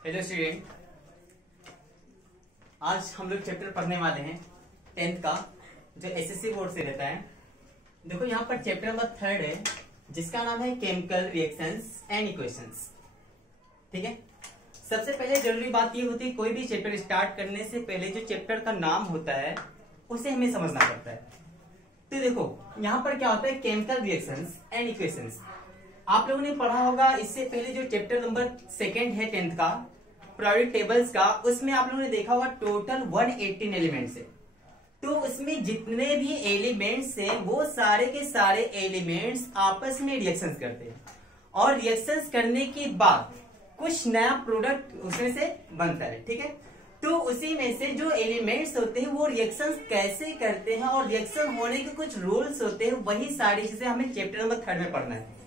Hello student, आज हम लोग चैप्टर पढ़ने वाले हैं 10th का, जो एसएससी बोर्ड से रहता है। देखो यहाँ पर चैप्टर नंबर 3 है, जिसका नाम है केमिकल रिएक्शंस एंड इक्वेशंस। ठीक है, सबसे पहले जरूरी बात ये होती है, कोई भी चैप्टर स्टार्ट करने से पहले जो चैप्टर का नाम होता है उसे हमें समझना पड़ता है। तो देखो यहाँ पर क्या होता है, केमिकल रिएक्शंस एंड इक्वेशंस। आप लोगों ने पढ़ा होगा इससे पहले जो चैप्टर नंबर 2 है 10th का, पीरियोडिक टेबल्स का, उसमें आप लोगों ने देखा होगा टोटल 118 एलिमेंट्स है। तो उसमें जितने भी एलिमेंट्स हैं वो सारे के सारे एलिमेंट्स आपस में रिएक्शंस करते हैं, और रिएक्शंस करने के बाद कुछ नया प्रोडक्ट उसमें से बनता है। ठीक है, तो उसी में से जो एलिमेंट्स होते हैं वो रिएक्शंस कैसे करते हैं और रिएक्शन होने के कुछ रूल्स होते हैं, वही सारी चीजें हमें चैप्टर नंबर 3 में पढ़ना है।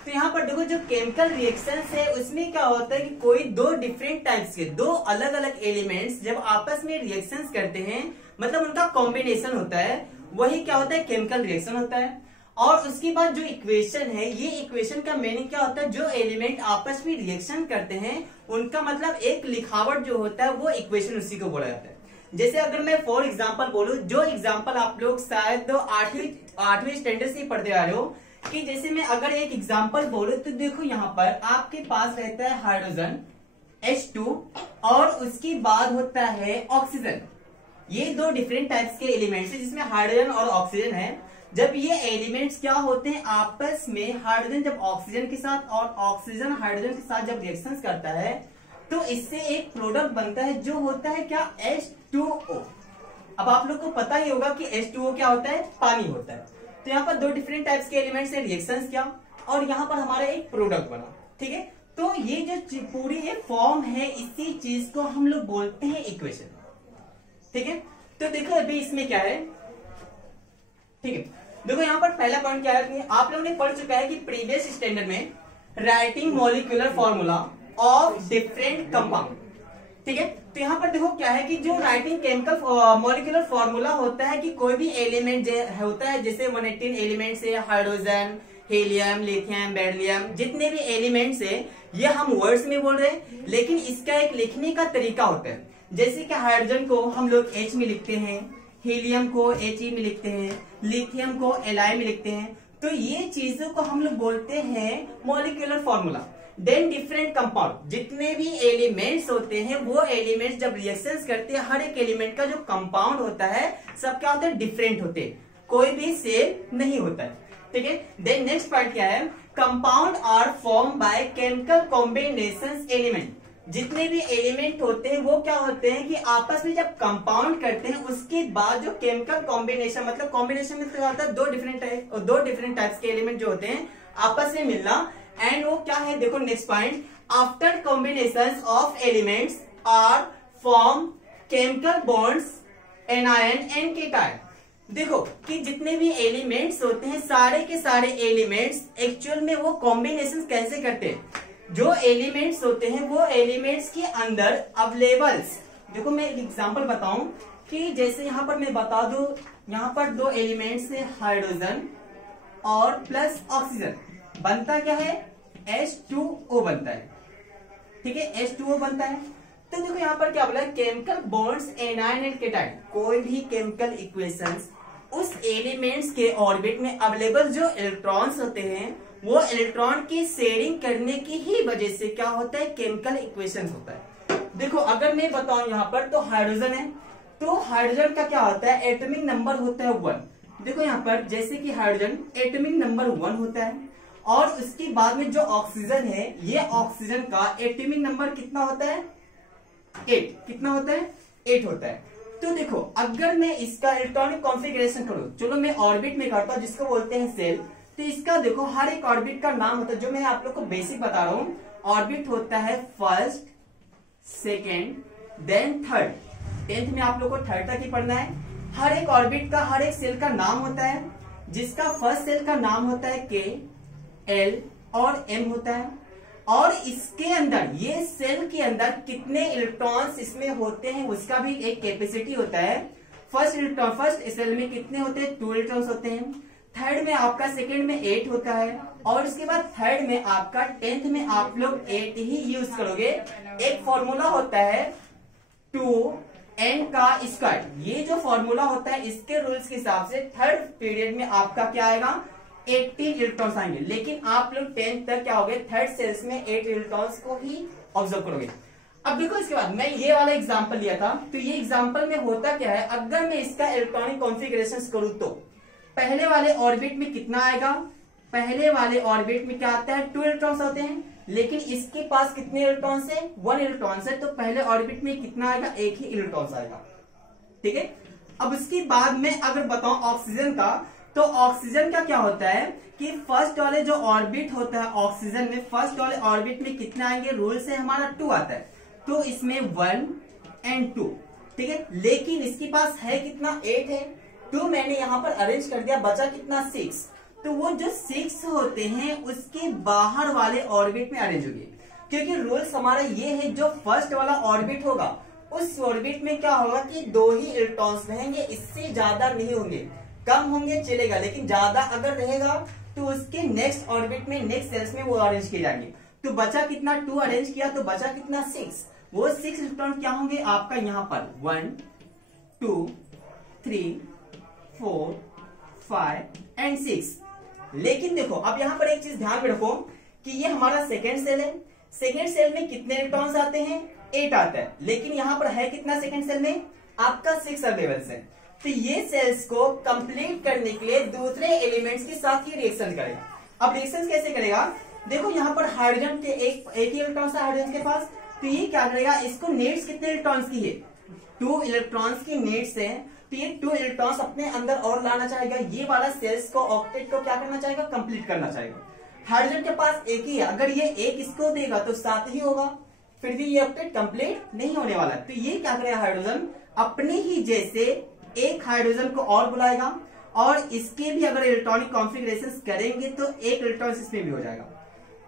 तो यहाँ पर देखो, जो केमिकल रिएक्शंस है उसमें क्या होता है कि कोई दो डिफरेंट टाइप्स के, दो अलग अलग एलिमेंट्स जब आपस में रिएक्शंस करते हैं, मतलब उनका कॉम्बिनेशन होता है, वही क्या होता है, केमिकल रिएक्शन होता है। और उसके बाद जो इक्वेशन है, ये इक्वेशन का मीनिंग क्या होता है, जो एलिमेंट आपस में रिएक्शन करते हैं उनका मतलब एक लिखावट जो होता है वो इक्वेशन उसी को बोला जाता है। जैसे अगर मैं फॉर एग्जाम्पल बोलूं, जो एग्जाम्पल आप लोग शायद 8वीं स्टैंडर्ड से पढ़ते आ रहे हो, कि जैसे मैं अगर एक एग्जाम्पल बोलूं तो देखो यहाँ पर आपके पास रहता है हाइड्रोजन H2 और उसके बाद होता है ऑक्सीजन। ये दो डिफरेंट टाइप्स के एलिमेंट्स हैं जिसमें हाइड्रोजन और ऑक्सीजन है। जब ये एलिमेंट्स क्या होते हैं आपस में, हाइड्रोजन जब ऑक्सीजन के साथ और ऑक्सीजन हाइड्रोजन के साथ जब रिएक्शंस करता है तो इससे एक प्रोडक्ट बनता है जो होता है क्या, H2O। अब आप लोग को पता ही होगा कि H2O क्या होता है, पानी होता है। तो यहाँ पर दो डिफरेंट टाइप्स के एलिमेंट्स से रिएक्शंस किया और यहाँ पर हमारा एक प्रोडक्ट बना। ठीक है, तो ये जो पूरी एक फॉर्म है, इसी चीज को हम लोग बोलते हैं इक्वेशन। ठीक है, तो देखो अभी इसमें क्या है। ठीक है, देखो यहाँ पर पहला पॉइंट क्या है कि आप लोगों ने पढ़ चुका है कि प्रीवियस स्टैंडर्ड में writing molecular formula of different compound. ठीक है, तो यहाँ पर देखो क्या है कि जो राइटिंग केमिकल मॉलिक्यूलर फॉर्मूला होता है कि कोई भी एलिमेंट होता है, जैसे 118 एलिमेंट्स है, हाइड्रोजन, हीलियम, लिथियम, बेरिलियम, जितने भी एलिमेंट्स है ये हम वर्ड्स में बोल रहे हैं, लेकिन इसका एक लिखने का तरीका होता है। जैसे कि हाइड्रोजन को हम लोग H में लिखते हैं, हीलियम को He में लिखते हैं, लिथियम को Li में लिखते हैं। तो ये चीजों को हम लोग बोलते हैं molecular formula. Then different compound, जितने भी एलिमेंट्स होते हैं वो एलिमेंट्स जब रिएक्शंस करते हैं, हर एक एलिमेंट का जो कंपाउंड होता है सब क्या होता है, डिफरेंट होते हैं, कोई भी सेम नहीं होता है। ठीक है, देन नेक्स्ट पार्ट क्या है, compound are form by chemical combination element. जितने भी एलिमेंट होते हैं वो क्या होते हैं कि आपस में जब कंपाउंड करते हैं उसके बाद जो केमिकल कॉम्बिनेशन, मतलब कॉम्बिनेशन में क्या होता है, दो डिफरेंट टाइप्स के एलिमेंट जो होते हैं आपस में मिलना। एंड वो क्या है, देखो next point, after combination of elements are form chemical bonds anion and cation. देखो कि जितने भी एलिमेंट्स होते हैं, सारे के सारे एलिमेंट्स एक्चुअल में वो कॉम्बिनेशन कैसे करते हैं, जो एलिमेंट्स होते हैं वो एलिमेंट्स के अंदर अवेलेबल्स। देखो मैं एक एग्जांपल बताऊं कि जैसे यहां पर मैं बता दूं, यहां पर दो एलिमेंट्स है, हाइड्रोजन और प्लस ऑक्सीजन, बनता क्या है, H2O बनता है। ठीक है, H2O बनता है। तो देखो यहाँ पर क्या बोला है, chemical bonds anion and cation. कोई भी केमिकल इक्वेशंस उस एलिमेंट्स के ऑर्बिट में अवेलेबल जो इलेक्ट्रॉन्स होते हैं वो इलेक्ट्रॉन की शेयरिंग करने की ही वजह से क्या होता है, केमिकल इक्वेशन होता है। देखो अगर मैं बताऊं यहाँ पर, तो हाइड्रोजन है, तो हाइड्रोजन का क्या होता है, एटॉमिक नंबर होता है 1। देखो यहाँ पर जैसे कि हाइड्रोजन एटॉमिक नंबर 1 होता है, और उसके बाद में जो ऑक्सीजन है, ये ऑक्सीजन का एटॉमिक नंबर कितना होता है, 8। कितना होता है, 8 होता है। तो देखो अगर मैं इसका इलेक्ट्रॉनिक कॉन्फ़िगरेशन करूं, चलो मैं ऑर्बिट में करता हूं जिसको बोलते हैं सेल। तो इसका देखो हर एक ऑर्बिट का नाम होता है, जो मैं आप लोग को बेसिक बता रहा हूं। ऑर्बिट होता है first, second, then third. 10th में आप लोग को थर्ड तक ही पढ़ना है। हर एक ऑर्बिट का, हर एक सेल का नाम होता है, जिसका फर्स्ट सेल का नाम होता है K, L और M होता है। और इसके अंदर, ये सेल के अंदर कितने इलेक्ट्रॉन्स इसमें होते हैं उसका भी एक कैपेसिटी होता है। फर्स्ट सेल में कितने होते हैं, 2 इलेक्ट्रॉन्स होते हैं। थर्ड में आपका, सेकंड में 8 होता है, और उसके बाद थर्ड में आपका, 10th में आप लोग 8 ही यूज करोगे। एक फॉर्मूला होता है 2n का स्क्वायर, ये जो फॉर्मूला होता है इसके रूल्स के हिसाब से थर्ड पीरियड में आपका क्या आएगा, 18 इलेक्ट्रॉन्स आएंगे। लेकिन आप लोग 10th तक क्या होगे, थर्ड सेल्स में 8 इलेक्ट्रॉन्स को ही ऑब्जर्व करोगे। अब देखो इसके बाद मैं ये वाला एग्जांपल लिया था, तो ये एग्जांपल में होता क्या है, अगर मैं इसका इलेक्ट्रॉनिक कॉन्फ़िगरेशन करूं तो पहले वाले ऑर्बिट में कितना आएगा, पहले वाले ऑर्बिट में क्या आता है, 2 इलेक्ट्रॉन्स होते हैं, लेकिन इसके पास कितने इलेक्ट्रॉन्स है, 1 इलेक्ट्रॉन्स है, तो पहले ऑर्बिट में कितना आएगा, 1 ही इलेक्ट्रॉन्स आएगा। ठीक है। अब उसके बाद में अगर बताऊं ऑक्सीजन का, तो ऑक्सीजन का क्या होता है कि फर्स्ट वाले जो ऑर्बिट होता है ऑक्सीजन में, फर्स्ट वाले ऑर्बिट में कितना आएंगे, रूल से हमारा 2 आता है, तो इसमें 1 and 2। ठीक है। लेकिन इसके पास है कितना, 8 है, 2 मैंने यहां पर अरेंज कर दिया, बचा कितना, 6। तो वो जो 6 होते हैं उसके बाहर वाले ऑर्बिट में अरेंज होंगे, क्योंकि रूल्स हमारा ये है, जो फर्स्ट वाला ऑर्बिट होगा उस ऑर्बिट में क्या होगा कि 2 ही इलेक्ट्रॉन्स रहेंगे, इससे ज्यादा नहीं होंगे, कम होंगे चलेगा, लेकिन ज्यादा अगर रहेगा तो उसके नेक्स्ट ऑर्बिट में, नेक्स्ट सेल्स में वो अरेंज किए जाएंगे। तो बचा कितना, 2 अरेंज किया, तो बचा कितना, 6। वो 6 इलेक्ट्रॉन क्या होंगे आपका यहाँ पर, 1 2 3 4 5 and 6। लेकिन देखो अब यहाँ पर एक चीज ध्यान में रखो कि ये हमारा सेकेंड सेल है, सेकेंड सेल में कितने इलेक्ट्रॉन्स आते हैं, 8 आता है, लेकिन यहाँ पर है कितना सेकेंड सेल में, आपका 6 अवेलेबल है। तो ये सेल्स को कंप्लीट करने के लिए दूसरे एलिमेंट्स के साथ ही रिएक्शन करेगा। अब रिएक्शन कैसे करेगा, देखो यहाँ पर हाइड्रोजन के एक ही इलेक्ट्रॉन है हाइड्रोजन के पास, तो ये क्या करेगा, इसको नेट्स कितने इलेक्ट्रॉन्स की है, 2 इलेक्ट्रॉन्स की नेट्स है, तो ये 2 इलेक्ट्रॉन्स अपने अंदर और लाना चाहेगा, ये वाला सेल्स को, ऑक्टेट को क्या करना चाहेगा, कंप्लीट करना चाहेगा। हाइड्रोजन के पास एक ही है, अगर ये एक इसको देगा तो 7 ही होगा, फिर भी ये ऑक्टेट कंप्लीट नहीं होने वाला। तो ये क्या करेगा, हाइड्रोजन अपने ही जैसे एक हाइड्रोजन को और बुलाएगा, और इसके भी अगर इलेक्ट्रॉनिक कॉन्फ़िगरेशन करेंगे तो एक इलेक्ट्रॉन इसमें भी हो जाएगा।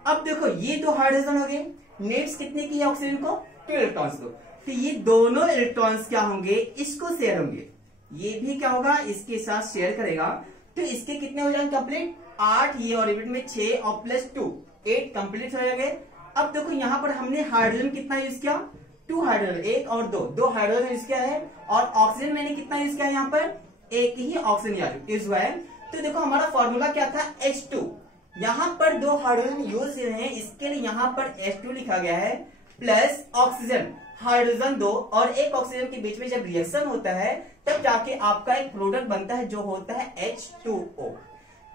अब देखो ये 2 हाइड्रोजन हो गए, नेट्स कितने की है ऑक्सीजन को, 2 इलेक्ट्रॉन्स को, तो ये दोनों इलेक्ट्रॉन्स क्या होंगे, इसको शेयर होंगे, ये भी क्या होगा, इसके साथ शेयर करेगा, तो इसके कितने हो जाएंगे कंप्लीट, 8, ये ऑर्बिट में 6 और प्लस 2 8 कंप्लीट हो जाएंगे। अब देखो यहाँ पर हमने हाइड्रोजन कितना यूज किया, 2 हाइड्रोजन, 1 और 2 हाइड्रोजन यूज किया है, और ऑक्सीजन मैंने कितना यूज किया है, यहाँ पर 1 ही ऑक्सीजन यूज हुआ है। तो देखो हमारा फॉर्मूला क्या था, H2, यहाँ पर 2 हाइड्रोजन यूज हुए हैं, इसके लिए यहाँ पर H2 लिखा गया है, प्लस ऑक्सीजन, हाइड्रोजन 2 और 1 ऑक्सीजन के बीच में जब रिएक्शन होता है तब जाके आपका एक प्रोडक्ट बनता है जो होता है H2O।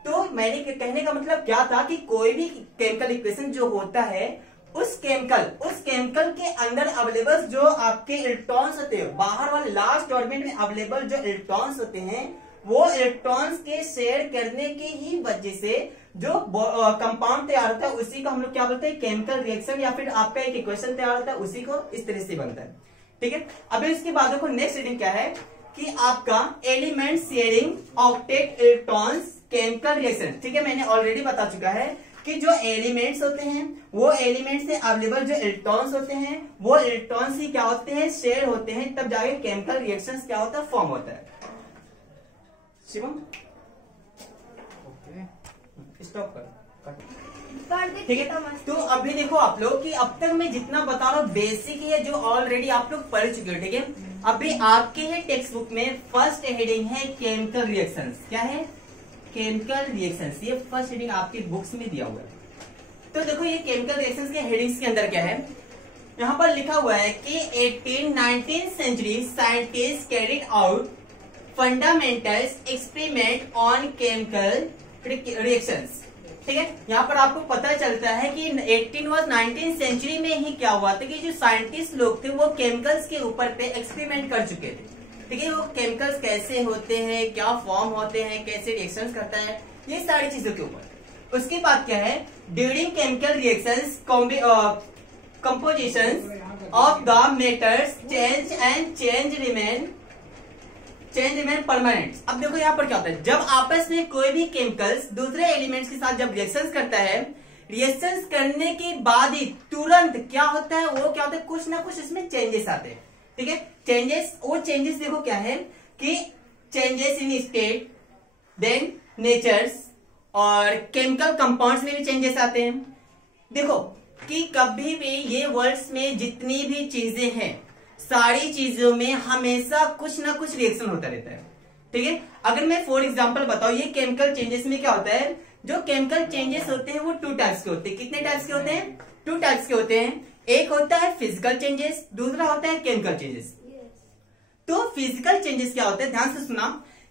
तो मैंने कहने का मतलब क्या था कि कोई भी केमिकल इक्वेशन जो होता है, उस केमिकल के अंदर अवेलेबल जो आपके इलेक्ट्रॉन्स होते हैं, बाहर वाले लास्ट ऑर्बिट में अवेलेबल जो इलेक्ट्रॉन्स होते हैं, वो इलेक्ट्रॉन्स के शेयर करने की ही वजह से जो कंपाउंड तैयार होता है उसी को हम लोग क्या बोलते हैं, केमिकल रिएक्शन, या फिर आपका एक इक्वेशन तैयार होता है उसी को इस तरह से बनता है। ठीक है। अभी इसके बाद देखो नेक्स्ट रीडिंग क्या है कि आपका element sharing octet electrons chemical reaction. ठीक है, मैंने ऑलरेडी बता चुका है कि जो एलिमेंट्स होते हैं, वो एलिमेंट्स से अवेलेबल जो इलेक्ट्रॉन्स होते हैं, वो इलेक्ट्रॉन्स ही क्या होते हैं, शेयर होते हैं, तब जाके केमिकल रिएक्शंस क्या होता है, फॉर्म होता है। शिवम स्टॉप कर, ठीक है। तो अभी देखो आप लोग कि अब तक मैं जितना बता रहा हूँ बेसिक ही है, जो ऑलरेडी आप लोग पढ़ चुके हो। ठीक है, अभी आपके है टेक्स्ट बुक में फर्स्ट हेडिंग है केमिकल रिएक्शंस। क्या है, केमिकल रिएक्शंस, ये फर्स्ट हेडिंग आपकी बुक्स में दिया हुआ है। तो देखो ये केमिकल रिएक्शंस के हेडिंग्स के अंदर क्या है, यहाँ पर लिखा हुआ है कि 19th century scientist carried out fundamental experiment on chemical reactions. ठीक है, यहाँ पर आपको पता चलता है कि 19th सेंचुरी में ही क्या हुआ था कि जो साइंटिस्ट लोग थे वो केमिकल्स के ऊपर पे एक्सपेरिमेंट कर चुके थे। ठीक है, वो केमिकल्स कैसे होते हैं, क्या फॉर्म होते हैं, कैसे रिएक्शंस करता है, ये सारी चीजों के ऊपर। उसके बाद क्या है, during chemical reactions compositions of the matters change and change remain permanent. अब देखो यहाँ पर क्या होता है, जब आपस में कोई भी केमिकल्स दूसरे एलिमेंट्स के साथ जब रिएक्शंस करता है, रिएक्शंस करने के बाद ही तुरंत क्या होता है, वो क्या होता है, कुछ ना कुछ इसमें चेंजेस आते हैं। ठीक है, चेंजेस, वो चेंजेस देखो क्या है कि changes in state, then natures और केमिकल कंपाउंड्स में भी चेंजेस आते हैं। देखो कि कभी भी ये वर्ड्स में जितनी भी चीजें हैं सारी चीजों में हमेशा कुछ ना कुछ रिएक्शन होता रहता है, ठीक है। अगर मैं फॉर एग्जांपल बताऊं, ये केमिकल चेंजेस में क्या होता है, जो केमिकल चेंजेस होते हैं वो 2 टाइप्स के होते हैं। कितने टाइप्स के होते हैं? 2 टाइप्स के होते हैं। एक होता है फिजिकल चेंजेस, दूसरा होता है केमिकल चेंजेस। तो फिजिकल चेंजेस क्या होता है, ध्यान से सुना,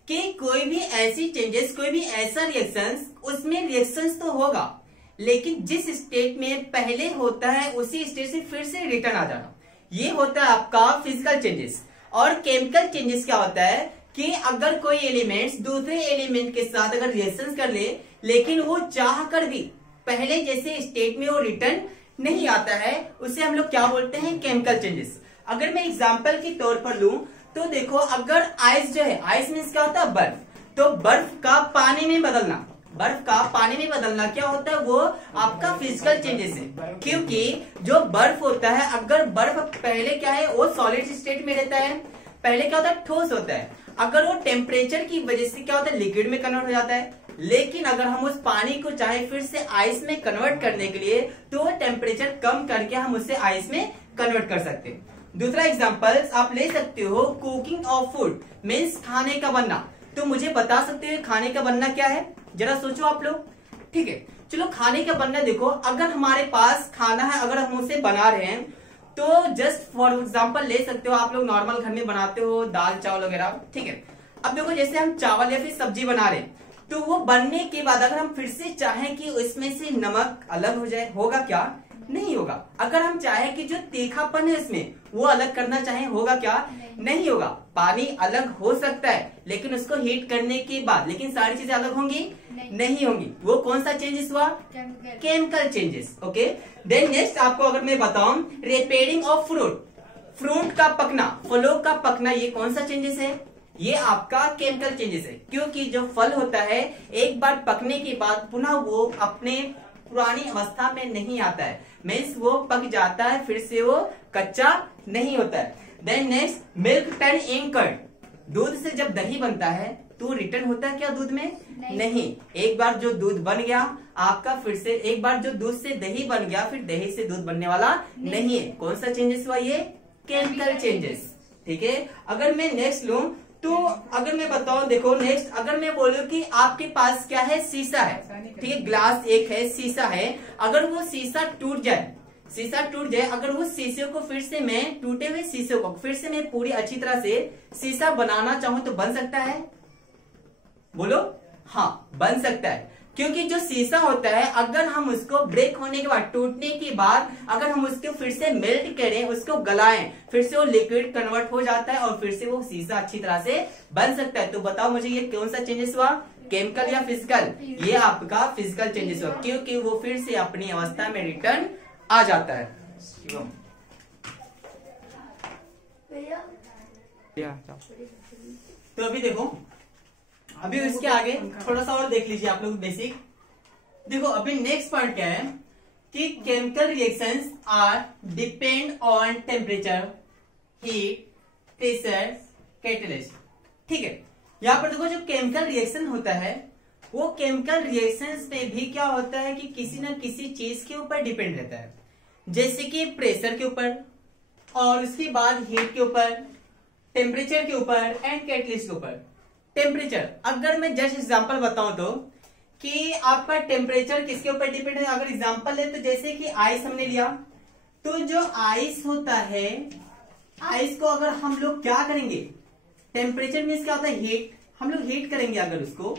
कि कोई भी ऐसी चेंजेस, कोई भी ऐसा रिएक्शंस, उसमें रिएक्शंस तो होगा लेकिन जिस स्टेट में पहले होता है उसी स्टेट से फिर से रिटर्न आ जाना, ये होता है आपका फिजिकल चेंजेस। और केमिकल चेंजेस क्या होता है कि अगर कोई एलिमेंट्स दूसरे एलिमेंट के साथ अगर रिएक्शन कर ले लेकिन वो चाह कर भी पहले जैसे स्टेट में वो रिटर्न नहीं आता है, उसे हम लोग क्या बोलते हैं, केमिकल चेंजेस। अगर मैं एग्जांपल के तौर पर लूं तो देखो, अगर आइस जो है, आइस मीन्स क्या होता है, बर्फ, तो बर्फ का पानी में बदलना, बर्फ का पानी में बदलना क्या होता है, वो आपका फिजिकल चेंजेस है। क्योंकि जो बर्फ होता है, अगर बर्फ पहले क्या है, वो सॉलिड स्टेट में रहता है, पहले क्या होता है, ठोस होता है, अगर वो टेम्परेचर की वजह से क्या होता है, लिक्विड में कन्वर्ट हो जाता है। लेकिन अगर हम उस पानी को चाहे फिर से आइस में कन्वर्ट करने के लिए, तो वो टेम्परेचर कम करके हम उसे आइस में कन्वर्ट कर सकते हैं। दूसरा एग्जांपल आप ले सकते हो, कुकिंग ऑफ फूड मीन्स खाने का बनना। तो मुझे बता सकते हो खाने का बनना क्या है, जरा सोचो आप लोग, ठीक है। चलो खाने का बनना देखो, अगर हमारे पास खाना है, अगर हम उसे बना रहे हैं, तो जस्ट फॉर एग्जांपल ले सकते हो, आप लोग नॉर्मल घर में बनाते हो दाल चावल वगैरह, ठीक है। अब देखो जैसे हम चावल या फिर सब्जी बना रहे हैं, तो वो बनने के बाद अगर हम फिर से चाहें कि उसमें से नमक अलग हो जाए, होगा क्या, नहीं होगा। अगर हम चाहें कि जो तीखापन है इसमें वो अलग करना चाहें, होगा क्या, नहीं होगा। पानी अलग हो सकता है लेकिन उसको हीट करने के बाद, लेकिन सारी चीजें अलग होंगी, नहीं होंगी। वो कौन सा चेंजेस हुआ, chemical changes, okay. Then next आपको अगर मैं बताऊं, रिपेयरिंग ऑफ फ्रूट, फ्रूट का पकना, फलों का पकना, ये कौन सा चेंजेस है, ये आपका केमिकल चेंजेस है। क्योंकि जो फल होता है एक बार पकने के बाद पुनः वो अपने पुरानी अवस्था में नहीं आता है, मीन्स वो पक जाता है, फिर से वो कच्चा नहीं होता है। Then next, milk turn in curd, दूध से जब दही बनता है तो रिटर्न होता है क्या दूध में, नहीं। एक बार जो दूध बन गया आपका, फिर से एक बार जो दूध से दही बन गया, फिर दही से दूध बनने वाला नहीं है। कौन सा चेंजेस हुआ, ये केमिकल चेंजेस, ठीक है। अगर मैं नेक्स्ट लूं तो अगर मैं बताऊं, देखो नेक्स्ट अगर मैं बोलूं कि आपके पास क्या है, शीशा है, ठीक है, ग्लास एक है, शीशा है, अगर वो शीशा टूट जाए, शीशा टूट जाए, अगर वो शीशे को फिर से मैं, टूटे हुए शीशे को फिर से मैं पूरी अच्छी तरह से शीशा बनाना चाहूं तो बन सकता है, बोलो, हाँ बन सकता है। क्योंकि जो शीशा होता है अगर हम उसको ब्रेक होने के बाद, टूटने के बाद अगर हम उसको फिर से मेल्ट करें, उसको गलाएं, फिर से वो लिक्विड कन्वर्ट हो जाता है और फिर से वो शीशा अच्छी तरह से बन सकता है। तो बताओ मुझे ये कौन सा चेंजेस हुआ, केमिकल या फिजिकल, ये आपका फिजिकल चेंजेस हुआ, क्योंकि वो फिर से अपनी अवस्था में रिटर्न आ जाता है। तो अभी देखो, अभी इसके आगे थोड़ा सा और देख लीजिए आप लोग बेसिक। देखो अभी नेक्स्ट पॉइंट क्या है कि chemical reactions are depend on temperature, heat, pressure, catalyst, ठीक है। यहाँ पर देखो जो केमिकल रिएक्शन होता है वो केमिकल रिएक्शंस पे भी क्या होता है कि किसी न किसी चीज के ऊपर डिपेंड रहता है, जैसे कि प्रेशर के ऊपर, और उसके बाद हीट के ऊपर, टेम्परेचर के ऊपर एंड कैटलिस्ट के ऊपर। टेम्परेचर, अगर मैं जस्ट एग्जांपल बताऊं तो कि आपका टेम्परेचर किसके ऊपर डिपेंड है, अगर एग्जांपल ले तो जैसे कि आइस हमने लिया, तो जो आइस होता है, आइस को अगर हम लोग क्या करेंगे, टेम्परेचर मीन्स क्या होता है, हीट, हम लोग हीट करेंगे अगर उसको,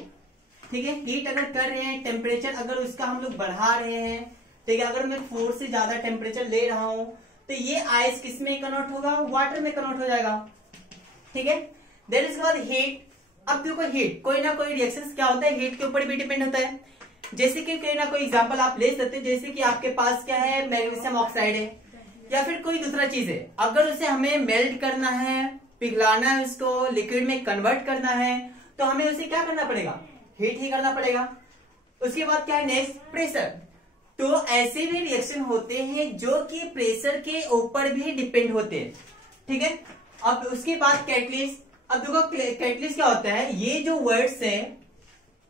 ठीक है, हीट अगर कर रहे हैं, टेम्परेचर अगर उसका हम लोग बढ़ा रहे हैं, ठीक है, अगर मैं 4 से ज्यादा टेम्परेचर ले रहा हूं तो ये आइस किस में कन्वर्ट होगा, वाटर में कन्वर्ट हो जाएगा, ठीक है। देन इसके बाद हीट, अब देखो हीट, कोई ना कोई रिएक्शन क्या होता है, हीट के ऊपर भी डिपेंड होता है। जैसे कि कोई ना कोई एग्जांपल आप ले सकते हैं, जैसे कि आपके पास क्या है, मैग्नीशियम ऑक्साइड है या फिर कोई दूसरा चीज है, अगर उसे हमें मेल्ट करना है, पिघलाना है, उसको लिक्विड में कन्वर्ट करना है, तो हमें उसे क्या करना पड़ेगा, हीट ही करना पड़ेगा। उसके बाद क्या है नेक्स्ट, प्रेशर। तो ऐसे भी रिएक्शन होते हैं जो कि प्रेशर के ऊपर भी डिपेंड होते हैं, ठीक है। अब उसके बाद कैटलिस्ट। अब देखो कैटलिस्ट क्या होता है, ये जो वर्ड्स है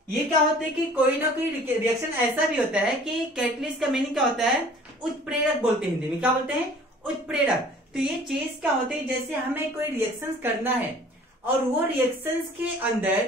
ये क्या होता है कि कोई ना कोई रिएक्शन ऐसा भी होता है कि कैटलिस्ट का मीनिंग क्या होता है, उत्प्रेरक बोलते हैं हिंदी में, क्या बोलते हैं, उत्प्रेरक। तो ये चीज क्या होती है, जैसे हमें कोई रिएक्शन करना है और वो रिएक्शंस के अंदर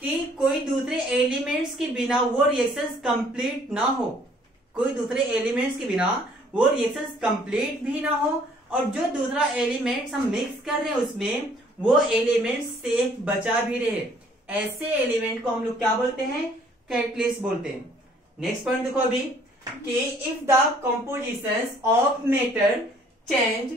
कि कोई दूसरे एलिमेंट्स के बिना वो रिएक्शंस कंप्लीट ना हो, कोई दूसरे एलिमेंट्स के बिना वो रिएक्शंस कंप्लीट भी ना हो, और जो दूसरा एलिमेंट्स हम मिक्स कर रहे हैं उसमें वो एलिमेंट्स सेफ बचा भी रहे, ऐसे एलिमेंट को हम लोग क्या बोलते हैं, कैटलिस्ट बोलते हैं। नेक्स्ट पॉइंट देखो अभी कि if the composition of matter change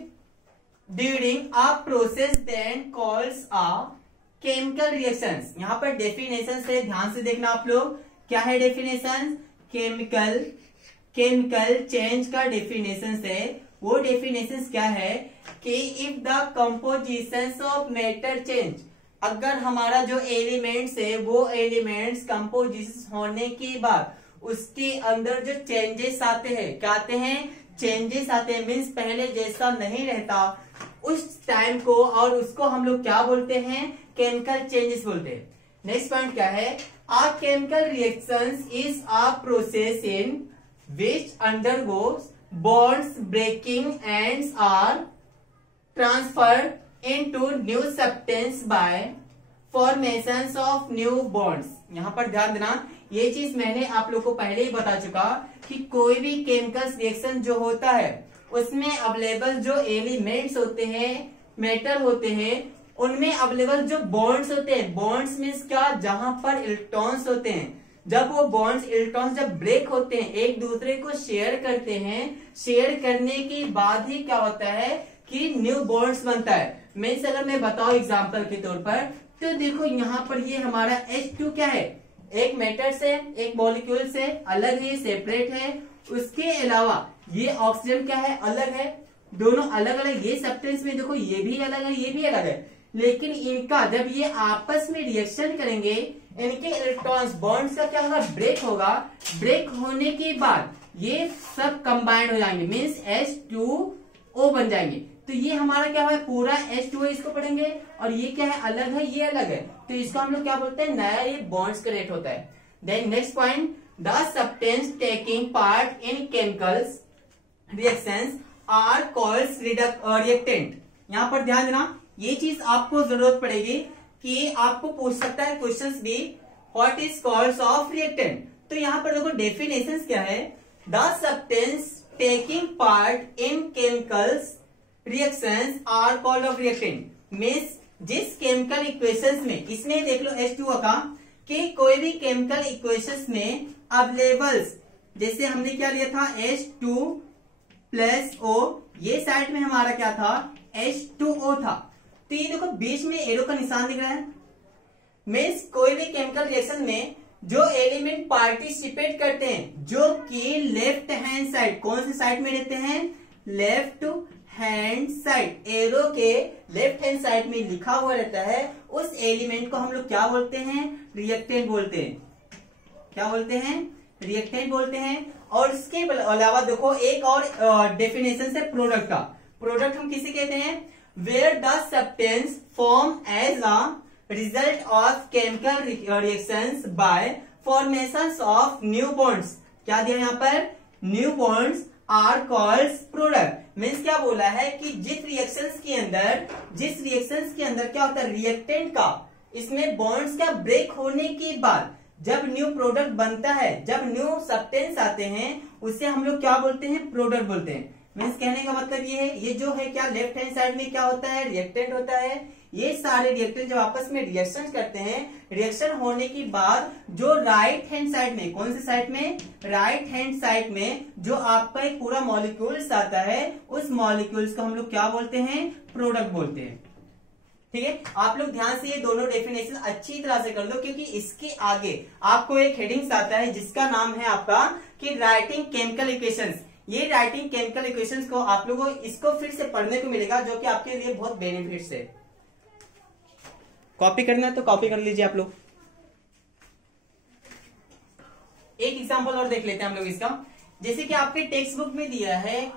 during a process then calls a chemical reactions. यहां पर डेफिनेशन से ध्यान से देखना आप लोग, क्या है डेफिनेशन, केमिकल चेंज का डेफिनेशन है। वो डेफिनेशन क्या है कि if the composition of matter change, अगर हमारा जो एलिमेंट्स है वो एलिमेंट्स कंपोजिशन होने के बाद उसके अंदर जो चेंजेस आते हैं, क्या आते हैं, चेंजेस आते हैं, मीन्स पहले जैसा नहीं रहता उस टाइम को, और उसको हम लोग क्या बोलते हैं, केमिकल चेंजेस बोलते हैं। नेक्स्ट पॉइंट क्या है, a chemical reactions is a process in which undergoes bonds breaking ends are transferred into new substance by formations of new bonds। यहाँ पर ध्यान देना, ये चीज मैंने आप लोग को पहले ही बता चुका कि कोई भी केमिकल रिएक्शन जो होता है उसमें अवेलेबल जो एलिमेंट्स होते हैं, मेटल होते हैं, उनमें अवेलेबल जो बॉन्ड्स होते हैं, बॉन्ड्स मीन्स क्या, जहां पर इलेक्ट्रॉन्स होते हैं, जब वो बॉन्ड्स इलेक्ट्रॉन्स जब ब्रेक होते हैं, एक दूसरे को शेयर करते हैं, शेयर करने के बाद ही क्या होता है कि न्यू बॉन्ड्स बनता है। मीन्स अगर मैं बताऊं एग्जांपल के तौर पर, तो देखो यहाँ पर ये हमारा H2 क्या है, एक मेटर से, एक मॉलिक्यूल से अलग है, सेपरेट है। उसके अलावा ये ऑक्सीजन क्या है, अलग है, दोनों अलग अलग। ये सब्सटेंस में देखो ये भी अलग है, ये भी अलग है, लेकिन इनका जब ये आपस में रिएक्शन करेंगे, इनके इलेक्ट्रॉन्स बॉन्ड्स का क्या होगा, ब्रेक होगा। ब्रेक होने के बाद ये सब कंबाइंड हो जाएंगे, मीन्स H2O बन जाएंगे। तो ये हमारा क्या है, पूरा H2O इसको पढ़ेंगे, और ये क्या है, अलग है, ये अलग है, तो इसको हम लोग क्या बोलते हैं, नया ये बॉन्ड्स क्रिएट होता है। Then next point, the substance taking part in chemicals reactions are called reactant. यहाँ पर ध्यान देना, ये चीज आपको जरूरत पड़ेगी कि आपको पूछ सकता है क्वेश्चंस भी, what is called of reactant. तो यहाँ पर देखो डेफिनेशंस क्या है, the substance taking part in chemicals reactions are called of reactant. Means जिस केमिकल इक्वेशंस में, इसमें देख लो H2O का, कि कोई भी केमिकल इक्वेशंस में अवेलेबल्स, जैसे हमने क्या लिया था, H2+O, ये साइड में हमारा क्या था, H2O था। तो ये देखो बीच में एरो का निशान दिख रहा है, मीन्स कोई भी केमिकल रिएक्शन में जो एलिमेंट पार्टिसिपेट करते हैं, जो कि लेफ्ट हैंड साइड, कौन सी साइड में रहते हैं, लेफ्ट हैंड साइड, एरो के लेफ्ट हैंड साइड में लिखा हुआ रहता है, उस एलिमेंट को हम लोग क्या बोलते हैं, रिएक्टेंट बोलते हैं। क्या बोलते हैं, रिएक्टेंट बोलते हैं। और इसके अलावा देखो एक और डेफिनेशन है प्रोडक्ट का। प्रोडक्ट हम किसे कहते हैं, where the substance form as a result of chemical reactions by formations of new bonds। क्या दिया यहाँ पर, new bonds are called product। Means क्या बोला है कि जिस रिएक्शंस के अंदर क्या होता है, रिएक्टेंट का, इसमें बॉन्ड्स का ब्रेक होने के बाद जब न्यू प्रोडक्ट बनता है, जब न्यू सब्सटेंस आते हैं, उसे हम लोग क्या बोलते हैं, प्रोडक्ट बोलते हैं। मीन्स कहने का मतलब ये है, ये जो है क्या, लेफ्ट हैंड साइड में क्या होता है, रिएक्टेंट होता है। ये सारे रिएक्टेंट जब आपस में रिएक्शन करते हैं, रिएक्शन होने के बाद जो राइट हैंड साइड में, कौन से साइड में, राइट हैंड साइड में जो आपका एक पूरा मॉलिक्यूल्स आता है, उस मॉलिक्यूल्स को हम लोग क्या बोलते हैं, प्रोडक्ट बोलते हैं। ठीक है, आप लोग ध्यान से ये दोनों डेफिनेशन अच्छी तरह से कर लो, क्योंकि इसके आगे आपको एक हेडिंग्स आता है जिसका नाम है आपका कि राइटिंग केमिकल इक्वेशंस। ये राइटिंग केमिकल इक्वेशंस को आप लोगों को इसको फिर से पढ़ने को मिलेगा, जो कि आपके लिए बहुत बेनिफिट्स है। कॉपी करना है तो कॉपी कर लीजिए आप लोग। एक एग्जांपल और देख लेते हैं हम लोग इसका। जैसे कि आपके टेक्स्ट बुक में दिया है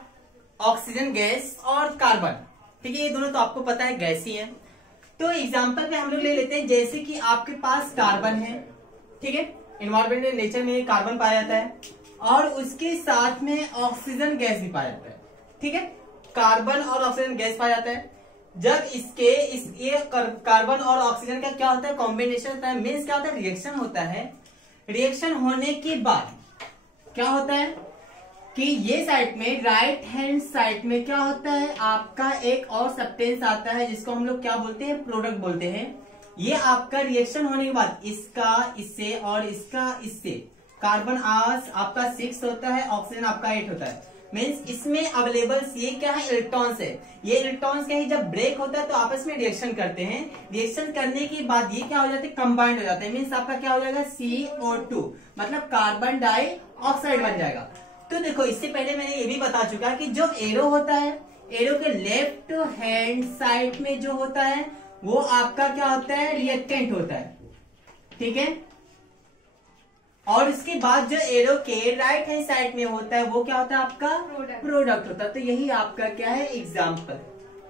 ऑक्सीजन गैस और कार्बन, ठीक है, ये दोनों तो आपको पता है गैस ही है। तो एग्जांपल में हम लोग ले लेते हैं, जैसे कि आपके पास कार्बन है ठीक है। इन्वायरमेंट में नेचर में कार्बन पाया जाता है और उसके साथ में ऑक्सीजन गैस भी पाया जाता है, ठीक है। कार्बन और ऑक्सीजन गैस पाया जाता है। जब ये कार्बन और ऑक्सीजन का क्या होता है, कॉम्बिनेशन होता है, मीन्स क्या होता है, रिएक्शन होता है। रिएक्शन होने के बाद क्या होता है कि ये साइड में, राइट हैंड साइड में क्या होता है, आपका एक और सब्सटेंस आता है जिसको हम लोग क्या बोलते हैं, प्रोडक्ट बोलते हैं। ये आपका रिएक्शन होने के बाद इसका इससे और इसका इससे, कार्बन आपका 6 होता है, ऑक्सीजन आपका 8 होता है। मीन्स इसमें अवेलेबल ये क्या है, इलेक्ट्रॉन्स है। ये इलेक्ट्रॉन्स क्या है, जब ब्रेक होता है तो आपस में रिएक्शन करते हैं। रिएक्शन करने के बाद ये क्या हो जाते हैं, कंबाइंड हो जाते हैं। मीन्स आपका क्या हो जाएगा, CO2, मतलब कार्बन डाइऑक्साइड बन जाएगा। तो देखो, इससे पहले मैंने ये भी बता चुका कि जो एरो होता है, एरो के लेफ्ट हैंड साइड में जो होता है वो आपका क्या होता है, रिएक्टेंट होता है, ठीक है। और इसके बाद जो एरो के राइट हैंड साइड में होता है वो क्या होता है, आपका प्रोडक्ट होता है। तो यही आपका क्या है, एग्जाम्पल,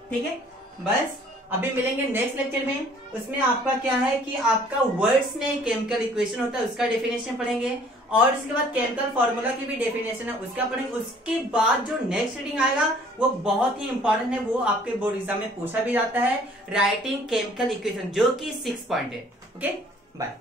ठीक है। बस अभी मिलेंगे नेक्स्ट लेक्चर में, उसमें आपका क्या है कि आपका वर्ड्स में केमिकल इक्वेशन होता है उसका डेफिनेशन पढ़ेंगे, और उसके बाद केमिकल फॉर्मूला की भी डेफिनेशन है उसका पढ़ेंगे। उसके बाद जो नेक्स्ट रीडिंग आएगा वो बहुत ही इंपॉर्टेंट है, वो आपके बोर्ड एग्जाम में पूछा भी जाता है, राइटिंग केमिकल इक्वेशन, जो कि 6 पॉइंट है। Okay, bye.